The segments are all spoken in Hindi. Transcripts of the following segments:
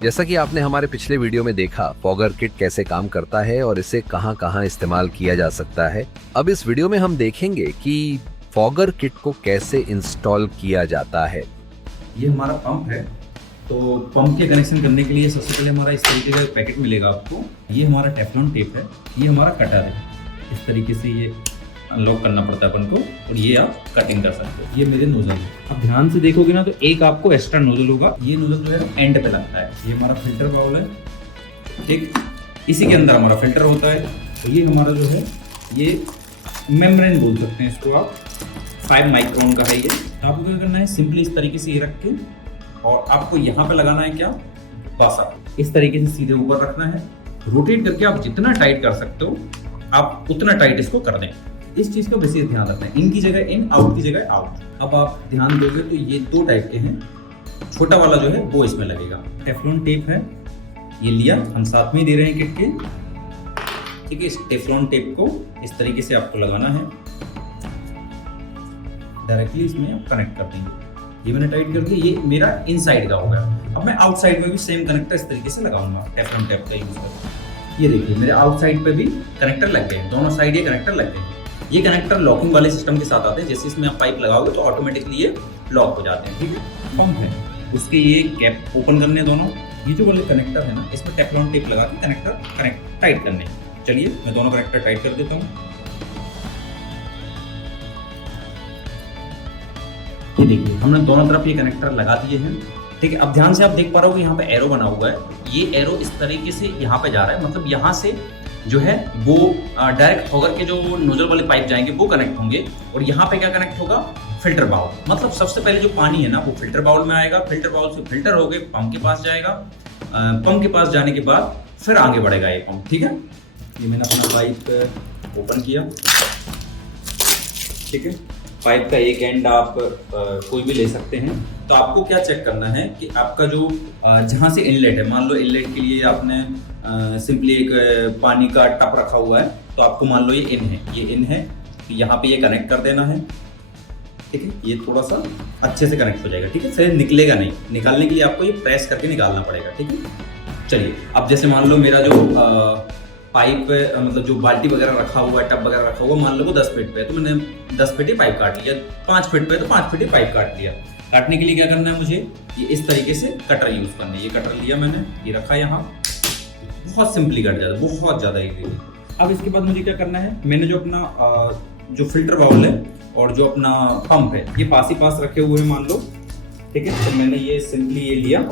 जैसा कि आपने हमारे पिछले वीडियो में देखा, फॉगर किट कैसे काम करता है और इसे कहां-कहां इस्तेमाल किया जा सकता है। अब इस वीडियो में हम देखेंगे कि फॉगर किट को कैसे इंस्टॉल किया जाता है। ये हमारा पंप है। तो पंप के कनेक्शन करने के लिए सबसे पहले हमारा इस तरीके का एक पैकेट मिलेगा आपको। ये हमारा टेफ्लॉन टेप है, ये हमारा कटर है। इस तरीके से ये अनलॉक करना पड़ता है अपन को और ये आप कटिंग कर सकते हो। ये मेरे नोजल है। अब ध्यान से देखोगे ना तो एक आपको एक्स्ट्रा नोजल होगा। ये नोजल जो है एंड पे लगता है। ये हमारा फिल्टर बाउल है, ठीक। इसी के अंदर हमारा फिल्टर होता है। तो ये हमारा जो है ये मेम्ब्रेन बोल सकते हैं इसको आप। 5 माइक्रोन का है ये। आपको क्या करना है, सिंपली इस तरीके से ये रख के और आपको यहाँ पे लगाना है क्या, बासा। इस तरीके से सीधे ऊपर रखना है। रोटेट करके आप जितना टाइट कर सकते हो आप उतना टाइट इसको कर दें। इस चीज का विशेष ध्यान रखना है। इन की जगह इन, आउट की जगह आउट। अब आप ध्यान दोगे तो ये 2 टाइप के हैं। छोटा वाला जो है वो इसमें लगेगा। टेफ्लॉन टेप है, ये लिया हम साथ में ही दे रहे हैं किट के, ठीक है। इस टेफ्लॉन टेप को इस तरीके से आपको लगाना है। डायरेक्टली इसमें आप कनेक्ट कर देंगे। ये मैंने टाइट कर दिया। ये मेरा इनसाइड का हो गया। अब मैं आउटसाइड में भी सेम कनेक्टर इस तरीके से लगाऊंगा टेफ्लॉन टेप का यूज करके। ये देखिए मेरे आउटसाइड पे भी कनेक्टर लग गए, दोनों साइड ये कनेक्टर लग गए। ये कनेक्टर लॉकिंग वाले सिस्टम के साथ आते हैं। जैसे इसमें आप पाइप लगाओगे तो ऑटोमेटिकली ये लॉक हो जाते हैं, ठीक है। पंप है, उसके ये कैप ओपन करने दोनों। ये जो वाले कनेक्टर है ना, इसमें टेफ्लॉन टेप लगा के कनेक्टर कनेक्ट टाइट करने। चलिए मैं दोनों कनेक्टर टाइट कर देता हूँ। ये देखिए हमने दोनों तरफ ये कनेक्टर लगा दिए हैं, ठीक है। अब ध्यान से आप देख पा रहे हो कि यहाँ पे एरो बना हुआ है। ये एरो इस तरीके से यहाँ पे जा रहा है, मतलब यहाँ से जो है वो डायरेक्ट फॉगर के जो नोजल वाले पाइप जाएंगे वो कनेक्ट होंगे। और यहाँ पे क्या कनेक्ट होगा, फिल्टर बाउल। मतलब सबसे पहले जो पानी है ना वो फिल्टर बाउल में आएगा। फिल्टर बाउल से फिल्टर होके पंप के पास जाएगा। पंप के पास जाने के बाद फिर आगे बढ़ेगा ये पंप, ठीक है। ये मैंने अपना पाइप ओपन किया, ठीक है। पाइप का एक एंड आप कोई भी ले सकते हैं। तो आपको क्या चेक करना है कि आपका जो जहाँ से इनलेट है, मान लो इनलेट के लिए आपने सिंपली एक पानी का टप रखा हुआ है, तो आपको मान लो ये इन है, ये इन है, तो यहाँ पे ये कनेक्ट कर देना है, ठीक है। ये थोड़ा सा अच्छे से कनेक्ट हो जाएगा, ठीक है। फिर निकलेगा नहीं, निकालने के लिए आपको ये प्रेस करके निकालना पड़ेगा, ठीक है। चलिए अब जैसे मान लो मेरा जो पाइप मतलब जो बाल्टी वगैरह रखा हुआ है, टब वगैरह रखा हुआ, मान लो वो 10 फीट पे है, तो मैंने 10 फीट ही पाइप काट लिया। 5 फीट पे है तो 5 फीट ही पाइप काट लिया। काटने के लिए क्या करना है मुझे, ये इस तरीके से कटर यूज करना है। ये कटर लिया मैंने, ये रखा यहाँ, बहुत सिंपली कट जाता है, बहुत ज्यादा इजीली। अब इसके बाद मुझे क्या करना है, मैंने जो अपना जो फिल्टर बाउल है और जो अपना पंप है ये पास ही पास रखे हुए हैं मान लो, ठीक है। तो मैंने ये सिंपली ये लिया,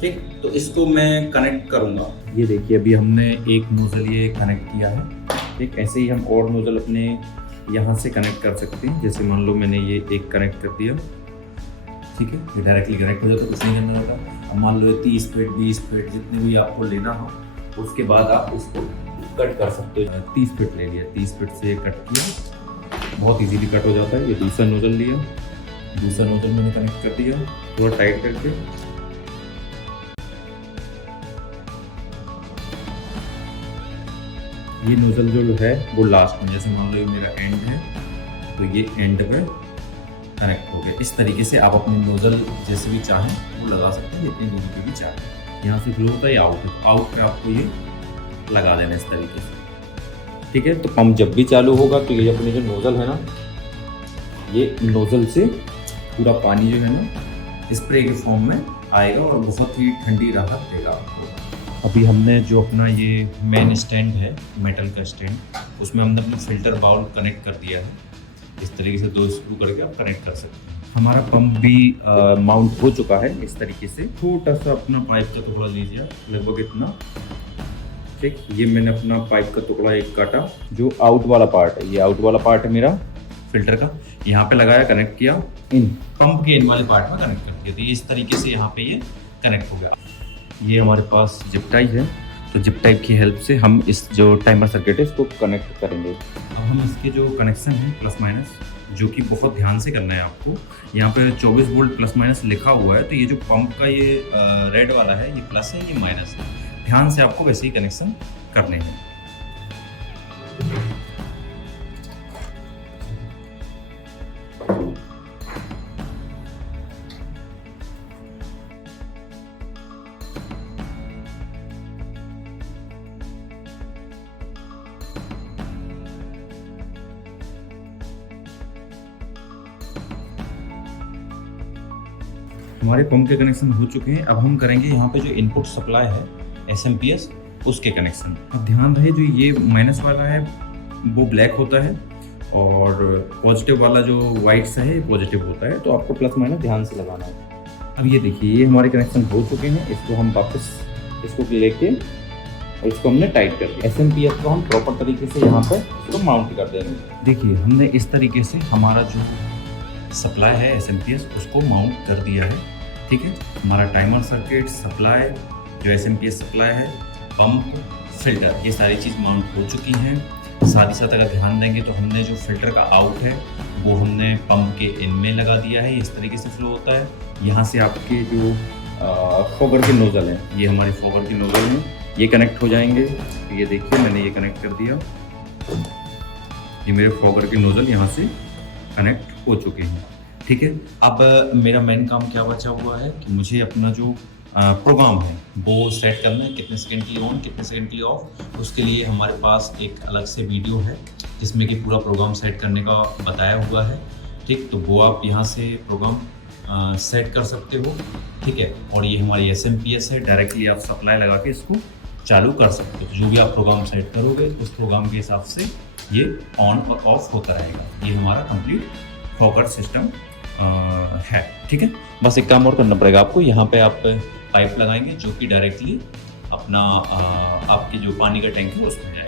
ठीक। तो इसको मैं कनेक्ट करूंगा। ये देखिए अभी हमने एक नोजल ये कनेक्ट किया है, ठीक। ऐसे ही हम और नोजल अपने यहाँ से कनेक्ट कर सकते हैं। जैसे मान लो मैंने ये एक कनेक्ट कर दिया, ठीक है। ये डायरेक्टली कनेक्ट हो जाता है, कुछ नहीं करना होता। अब मान लो 30 फीट 20 फीट जितने भी आपको लेना हो, उसके बाद आप इसको कट कर सकते हो। 30 फीट ले लिया, 30 फीट से कट किया, बहुत इजीली कट हो जाता है। ये दूसरा नोजल लिया, दूसरा नोजल मैंने कनेक्ट कर दिया थोड़ा टाइट करके। ये नोजल जो है वो लास्ट में, जैसे मान लो ये मेरा एंड है तो ये एंड पे कनेक्ट हो गया। इस तरीके से आप अपनी नोजल जैसे भी चाहें वो लगा सकते हैं, जितनी दूरी पे भी चाहें। यहाँ से फ्लो होता है आउट है, आउट पे आपको ये लगा देना इस तरीके से, ठीक है। तो पंप जब भी चालू होगा तो ये अपने जो नोजल है ना, ये नोजल से पूरा पानी जो है ना स्प्रे के फॉर्म में आएगा और बहुत ही ठंडी राहत देगा आपको। अभी हमने जो अपना ये मेन स्टैंड है, मेटल का स्टैंड, उसमें हमने अपना फिल्टर बाउल कनेक्ट कर दिया है। इस तरीके से 2 स्क्रू करके आप कनेक्ट कर सकते हैं। हमारा पंप भी माउंट हो चुका है इस तरीके से। छोटा सा अपना पाइप का टुकड़ा लीजिए, लगभग इतना, ठीक। ये मैंने अपना पाइप का टुकड़ा एक काटा, जो आउट वाला पार्ट है, ये आउट वाला पार्ट है मेरा फिल्टर का, यहाँ पे लगाया, कनेक्ट किया, इन पंप के इन वाले पार्ट में कनेक्ट कर दिया। तो इस तरीके से यहाँ पे ये कनेक्ट हो गया। ये हमारे पास जिप टाइप है, तो जिप टाइप की हेल्प से हम इस जो टाइमर सर्किट है इसको कनेक्ट करेंगे। अब हम इसके जो कनेक्शन है प्लस माइनस, जो कि बहुत ध्यान से करना है आपको। यहाँ पे 24 वोल्ट प्लस माइनस लिखा हुआ है, तो ये जो पंप का ये रेड वाला है ये प्लस है, ये माइनस है। ध्यान से आपको वैसे ही कनेक्शन करने हैं। हमारे पंप के कनेक्शन हो चुके हैं। अब हम करेंगे यहाँ पे जो इनपुट सप्लाई है SMPS उसके कनेक्शन। अब ध्यान रहे जो ये माइनस वाला है वो ब्लैक होता है और पॉजिटिव वाला जो वाइट सा है पॉजिटिव होता है, तो आपको प्लस माइनस ध्यान से लगाना है। अब ये देखिए ये हमारे कनेक्शन हो चुके हैं, इसको हम वापस इसको लेके और इसको हमने टाइट कर दिया। SMPS को हम प्रॉपर तरीके से यहाँ पर इसको माउंट कर देंगे। देखिए हमने इस तरीके से हमारा जो सप्लाई है SMPS उसको माउंट कर दिया है, ठीक है। हमारा टाइमर सर्किट, सप्लाई जो SMPS सप्लाई है, पंप, फिल्टर, ये सारी चीज़ माउंट हो चुकी हैं। साथ ही साथ अगर ध्यान देंगे तो हमने जो फिल्टर का आउट है वो हमने पंप के इन में लगा दिया है। इस तरीके से फ्लो होता है। यहाँ से आपके जो फॉगर के नोज़ल हैं, ये हमारे फॉगर के नोज़ल हैं, ये कनेक्ट हो जाएंगे। तो ये देखिए मैंने ये कनेक्ट कर दिया, ये मेरे फॉगर के नोज़ल यहाँ से कनेक्ट हो चुके हैं, ठीक है। अब मेरा मेन काम क्या बचा हुआ है कि मुझे अपना जो प्रोग्राम है वो सेट करना है, कितने सेकंड के लिए ऑन, कितने सेकंड के लिए ऑफ। उसके लिए हमारे पास एक अलग से वीडियो है जिसमें कि पूरा प्रोग्राम सेट करने का बताया हुआ है, ठीक। तो वो आप यहाँ से प्रोग्राम सेट कर सकते हो, ठीक है। और ये हमारी SMPS है, डायरेक्टली आप सप्लाई लगा के इसको चालू कर सकते हो। जो भी आप प्रोग्राम सेट करोगे उस प्रोग्राम के हिसाब से ये ऑन और ऑफ होता रहेगा। ये हमारा कंप्लीट फॉगर सिस्टम है, ठीक है। बस एक काम और करना पड़ेगा आपको, यहाँ पे आप पाइप लगाएंगे जो कि डायरेक्टली अपना आपकी जो पानी का टैंक है उसमें जाएगा।